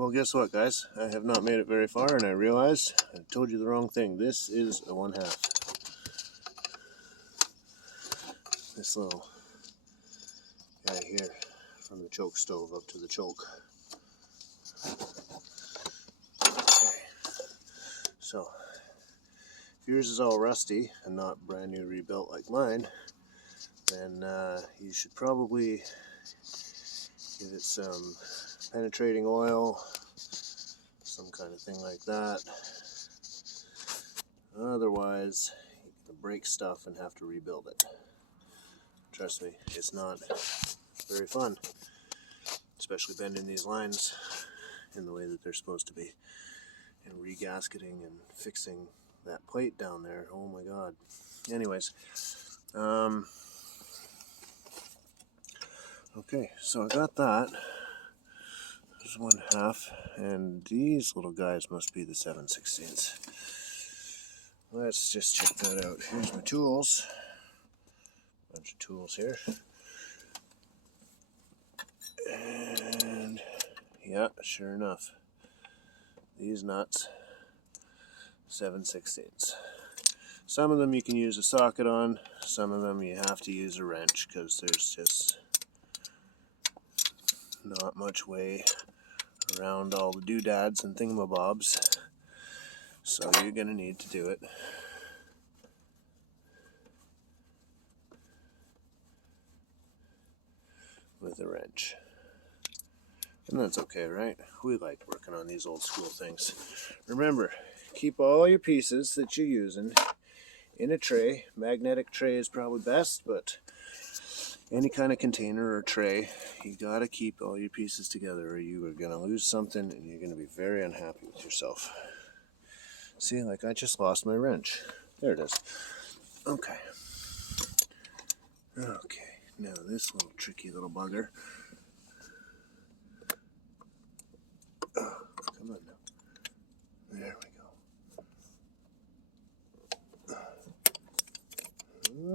Well, guess what, guys? I have not made it very far, and I realized I told you the wrong thing. This is a 1/2. This little guy here, from the choke stove up to the choke. Okay. So, if yours is all rusty and not brand new rebuilt like mine, then you should probably give it some penetrating oil, some kind of thing like that. Otherwise, you're going to break stuff and have to rebuild it. Trust me, it's not very fun, especially bending these lines in the way that they're supposed to be, and regasketing and fixing that plate down there. Oh my god. Anyways, okay, so I got that. There's 1/2, and these little guys must be the 7/16. Let's just check that out. Here's my tools. Bunch of tools here. And yeah, sure enough, these nuts, 7/16. Some of them you can use a socket on, some of them you have to use a wrench because there's just not much way around all the doodads and thingamabobs, so you're gonna need to do it with a wrench. And that's okay, right? We like working on these old school things. Remember, keep all your pieces that you're using in a tray. Magnetic tray is probably best, but any kind of container or tray, you gotta keep all your pieces together or you are gonna lose something and you're gonna be very unhappy with yourself. See, like I just lost my wrench. There it is. Okay. Okay, now this little tricky little bugger. Oh, come on now. There we go.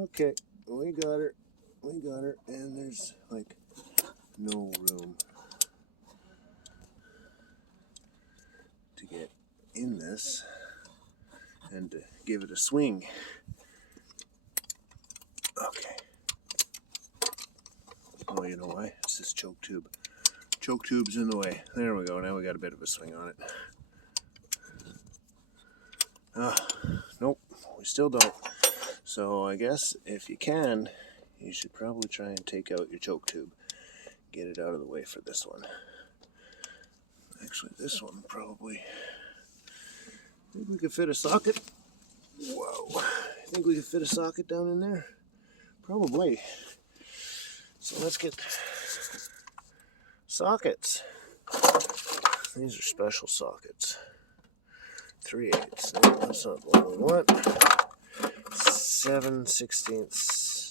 Okay, we got her. We got her, and there's like no room to get in this and to give it a swing. Okay. Oh, you know why? It's this choke tube. Choke tube's in the way. There we go. Now we got a bit of a swing on it. Nope, we still don't. So I guess if you can, you should probably try and take out your choke tube. Get it out of the way for this one. Actually, this one probably. Think we could fit a socket? Whoa. Think we could fit a socket down in there? Probably. So let's get sockets. These are special sockets. 3/8. No, that's not the one we want. 7/16.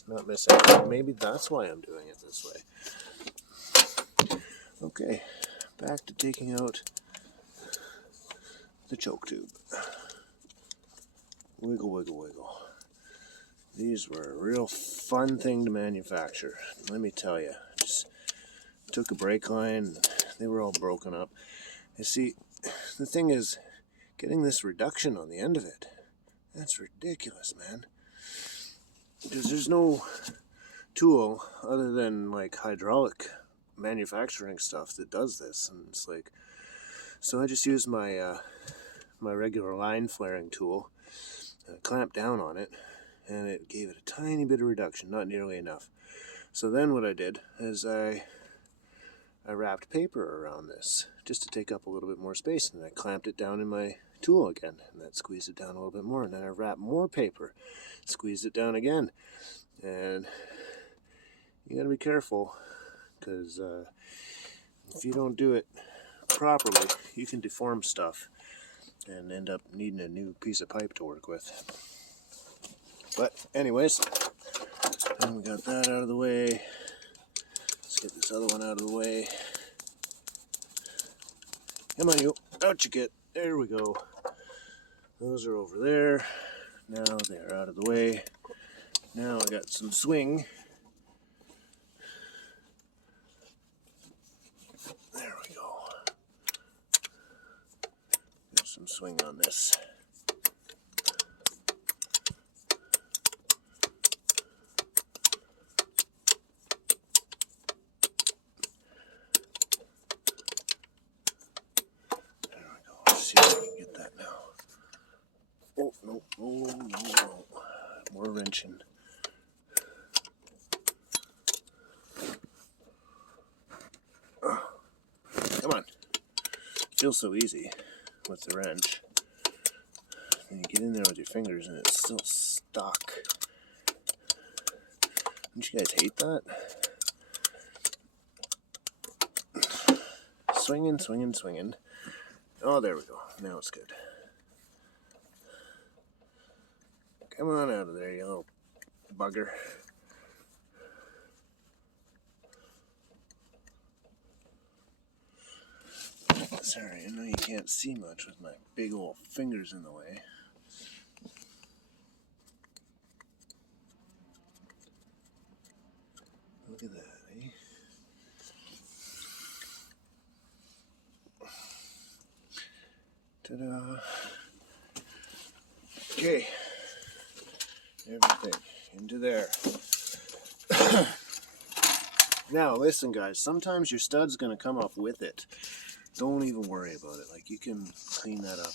Not missing. Maybe that's why I'm doing it this way. Okay, back to taking out the choke tube. Wiggle, wiggle, wiggle. These were a real fun thing to manufacture. Let me tell you. Just took a brake line. They were all broken up. You see, the thing is, getting this reduction on the end of it, that's ridiculous, man. Because there's no tool other than like hydraulic manufacturing stuff that does this, and it's like, so I just used my my regular line flaring tool, clamped down on it, and it gave it a tiny bit of reduction, not nearly enough. So then what I did is I wrapped paper around this just to take up a little bit more space, and I clamped it down in my tool again, and that squeezed it down a little bit more, and then I wrapped more paper, squeezed it down again. And you gotta be careful, because if you don't do it properly, you can deform stuff and end up needing a new piece of pipe to work with. But anyways, we got that out of the way. Let's get this other one out of the way. Come on, you. Out you get. There we go. Those are over there. Now they're out of the way. Now I got some swing. There we go. some swing on this. There we go. Let's see if we can get that now. Oh, no, no. More wrenching. Oh, come on. Feels so easy with the wrench. And you get in there with your fingers and it's still stuck. Don't you guys hate that? Swinging, swinging, swinging. Oh, there we go. Now it's good. Come on out of there, you little bugger. Sorry, I know you can't see much with my big old fingers in the way. Look at that, eh? Ta-da! Okay, everything into there. Now, listen, guys. Sometimes your stud's going to come off with it. Don't even worry about it. Like, you can clean that up.